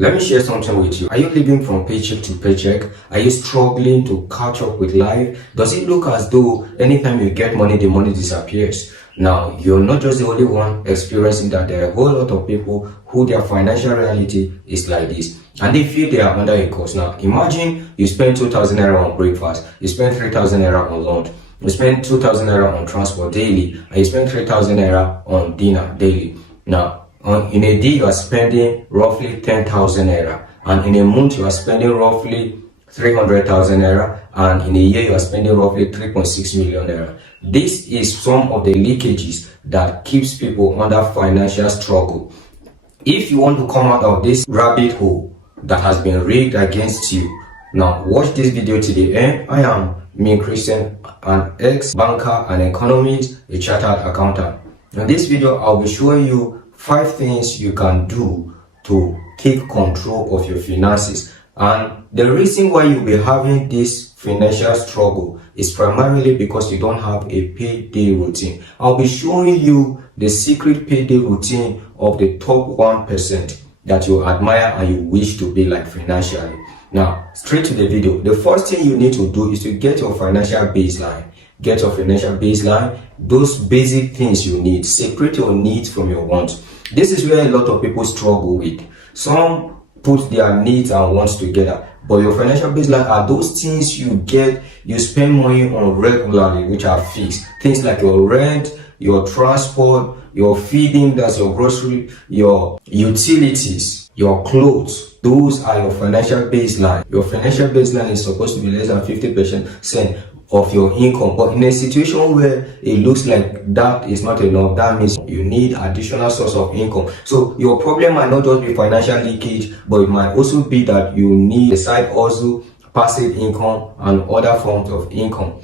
Let me share something with you. Are you living from paycheck to paycheck? Are you struggling to catch up with life? Does it look as though anytime you get money, the money disappears? Now, you're not just the only one experiencing that. There are a whole lot of people who their financial reality is like this, and they feel they are under a cost. Now, imagine you spend 2,000 naira on breakfast, you spend 3,000 naira on lunch, you spend 2,000 naira on transport daily, and you spend 3,000 naira on dinner daily. Now, in a day, you are spending roughly 10,000 naira, and in a month, you are spending roughly 300,000 naira, and in a year, you are spending roughly 3.6 million naira. This is some of the leakages that keeps people under financial struggle. If you want to come out of this rabbit hole that has been rigged against you, now watch this video to the end. I am Christian, an ex-banker, an economist, a chartered accountant. In this video, I'll be showing you 5 things you can do to take control of your finances. And the reason why you'll be having this financial struggle is primarily because you don't have a payday routine. I'll be showing you the secret payday routine of the top 1% that you admire and you wish to be like financially. Now, straight to the video. The first thing you need to do is to get your financial baseline. Get your financial baseline, those basic things you need. Separate your needs from your wants. This is where a lot of people struggle with. Some put their needs and wants together, but your financial baseline are those things you spend money on regularly, which are fixed. Things like your rent, your transport, your feeding, that's your grocery, your utilities, your clothes. Those are your financial baseline. Your financial baseline is supposed to be less than 50% of your income, but in a situation where it looks like that is not enough, that means you need additional source of income. So your problem might not just be financial leakage, but it might also be that you need a side hustle, passive income, and other forms of income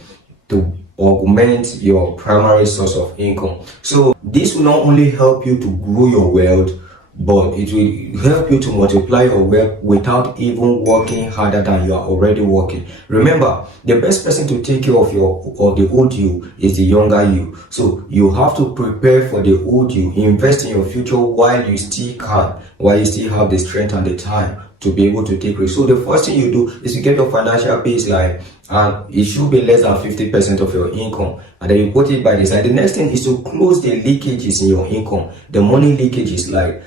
to augment your primary source of income. So this will not only help you to grow your wealth, but it will help you to multiply your wealth without even working harder than you are already working. Remember, the best person to take care of the old you is the younger you. So you have to prepare for the old you. Invest in your future while you still can, while you still have the strength and the time to be able to take risks. So the first thing you do is to get your financial baseline, and it should be less than 50% of your income, and then you put it by the side. The next thing is to close the leakages in your income. The money leakages, like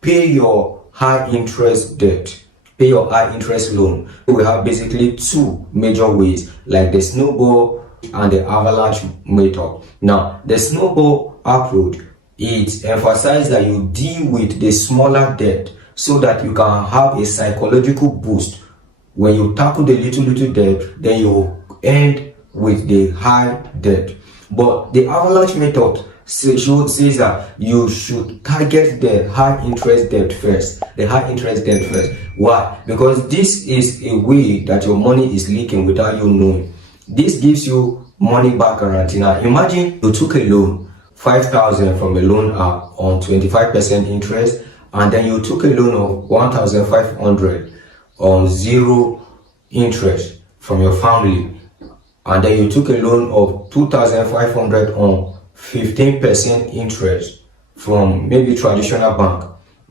pay your high interest debt, pay your high interest loan. We have basically 2 major ways, like the snowball and the avalanche method. Now, the snowball approach, it emphasizes that you deal with the smaller debt so that you can have a psychological boost. When you tackle the little debt, then you end with the high debt. But the avalanche method says that you should target the high interest debt first. The high interest debt first. Why? Because this is a way that your money is leaking without you knowing. This gives you money back guarantee. Now imagine you took a loan, 5,000 from a loan app on 25% interest, and then you took a loan of 1,500 on 0 interest from your family, and then you took a loan of 2,500 on 15% interest from maybe traditional bank.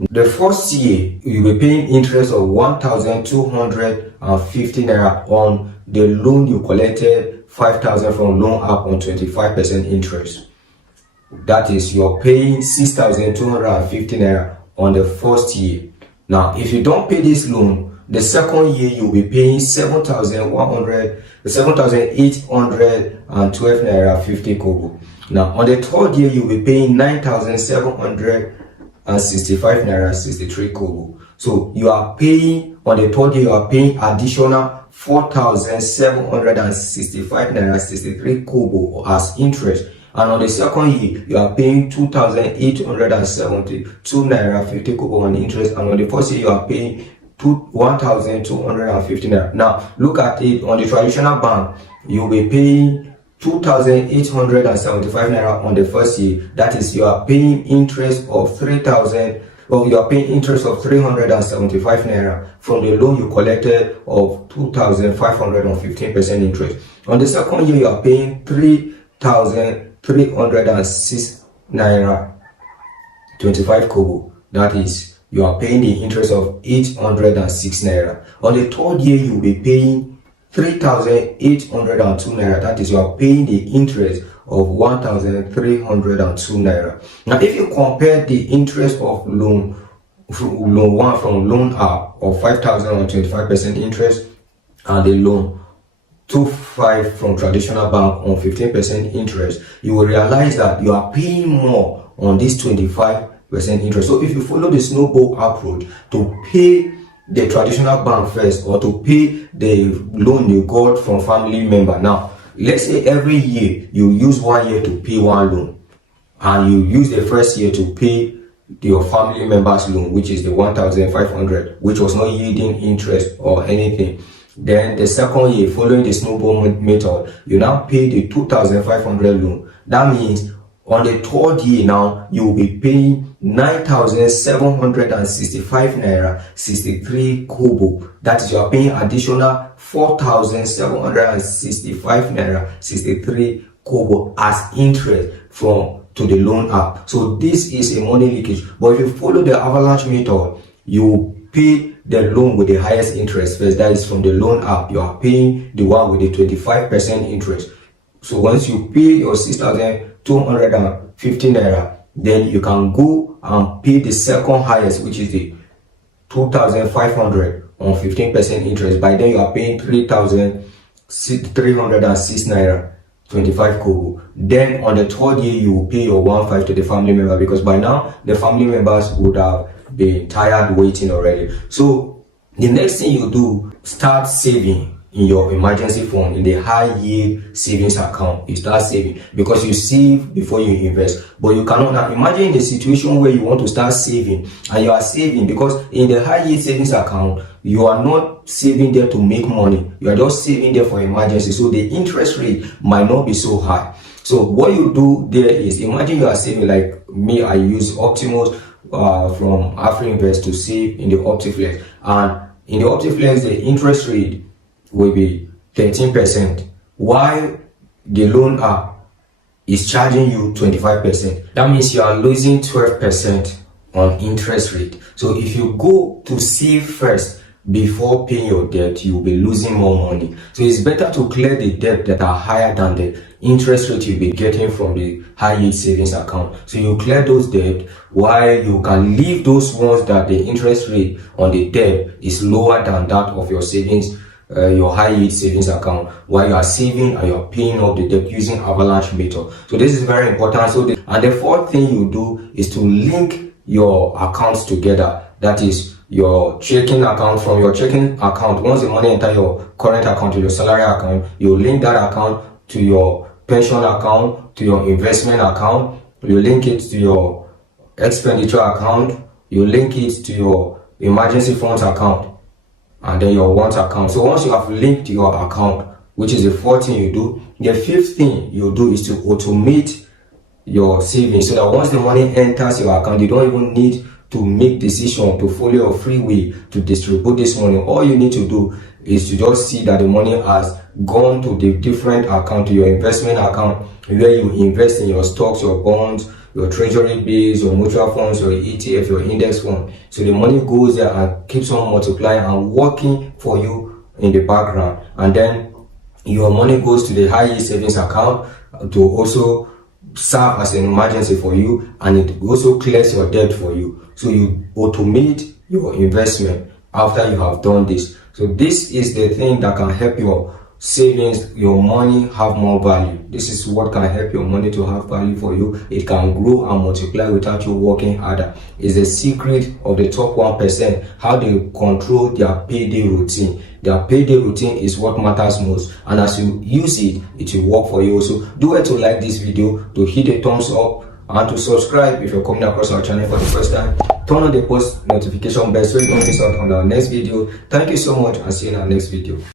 The first year you'll be paying interest of 1,250 naira on the loan you collected 5,000 from loan app on 25% interest. That is, you're paying 6,250 naira on the first year. Now, if you don't pay this loan, the second year you'll be paying 7,812 naira 50 kobo. Now, on the third year, you'll be paying 9,765 naira 63 kobo. So you are paying, on the third year, you are paying additional 4,765 naira 63 kobo as interest. And on the second year, you are paying 2,872 naira 50 kobo on interest. And on the first year, you are paying 1,250 naira. Now, look at it. On the traditional bank, you'll be paying 2,875 naira on the first year. That is, you are paying interest of 3,000, or you are paying interest of 375 naira from the loan you collected of 2,500 on 15% interest. On the second year, you are paying 3,306 naira 25 kobo. That is, you are paying the interest of 806 naira. On the third year, you will be paying 3,802 naira. That is, you are paying the interest of 1,302 naira. Now, if you compare the interest of loan 1 from loan app of 5,025% interest and the loan 25 from traditional bank on 15% interest, you will realize that you are paying more on this 25% interest. So if you follow the snowball approach to pay the traditional bank first, or to pay the loan you got from family member, now let's say every year you use 1 year to pay one loan, and you use the first year to pay your family member's loan, which is the 1,500, which was not yielding interest or anything. Then the second year, following the snowball method, you now pay the 2,500 loan. That means on the third year now, you will be paying 9,765 naira 63 kobo. That is, you are paying additional 4,765 naira 63 kobo as interest to the loan app. So this is a money leakage. But if you follow the avalanche method, you pay the loan with the highest interest first. That is, from the loan app, you are paying the one with the 25% interest. So once you pay your 6,250 naira, then you can go and pay the second highest, which is the 2,500 on 15% interest. By then you are paying 3,306 naira 25 kobo. Then on the third year, you will pay your 1,500 to the family member, because by now the family members would have been tired waiting already. So the next thing you do, start saving in your emergency fund, in the high yield savings account. You start saving, because you save before you invest. But you cannot now imagine the situation where you want to start saving, and you are saving because in the high yield savings account, you are not saving there to make money. You are just saving there for emergency. So the interest rate might not be so high. So what you do there is, imagine you are saving, like me, I use Optimus from Afrinvest to save in the Optiflex. And in the Optiflex, the interest rate will be 13%, while the loan app is charging you 25%. That means you are losing 12% on interest rate. So if you go to save first before paying your debt, you will be losing more money. So it's better to clear the debt that are higher than the interest rate you'll be getting from the high yield savings account. So you clear those debt, while you can leave those ones that the interest rate on the debt is lower than that of your savings, your high yield savings account, while you are saving and you are paying off the debt using avalanche method. So this is very important. And the fourth thing you do is to link your accounts together. That is, your checking account from your checking account. Once the money enter your current account, to your salary account, you link that account to your pension account, to your investment account. You link it to your expenditure account. You link it to your emergency funds account, and then your wants account. So once you have linked your account, which is the fourth thing you do, the fifth thing you do is to automate your savings, so that once the money enters your account, you don't even need to make decision to follow your free will to distribute this money. All you need to do is to just see that the money has gone to the different account, to your investment account, where you invest in your stocks, your bonds, your treasury bills, your mutual funds, your ETF, your index fund. So the money goes there and keeps on multiplying and working for you in the background. And then your money goes to the high yield savings account to also serve as an emergency for you, and it also clears your debt for you. So you automate your investment after you have done this. So this is the thing that can help your savings, your money have more value. This is what can help your money to have value for you. It can grow and multiply without you working harder. It's the secret of the top 1%, how they control their payday routine. Their payday routine is what matters most, and as you use it, it will work for you. So do well to like this video, to hit the thumbs up, and to subscribe if you're coming across our channel for the first time. Turn on the post notification bell so you don't miss out on our next video. Thank you so much, and see you in our next video.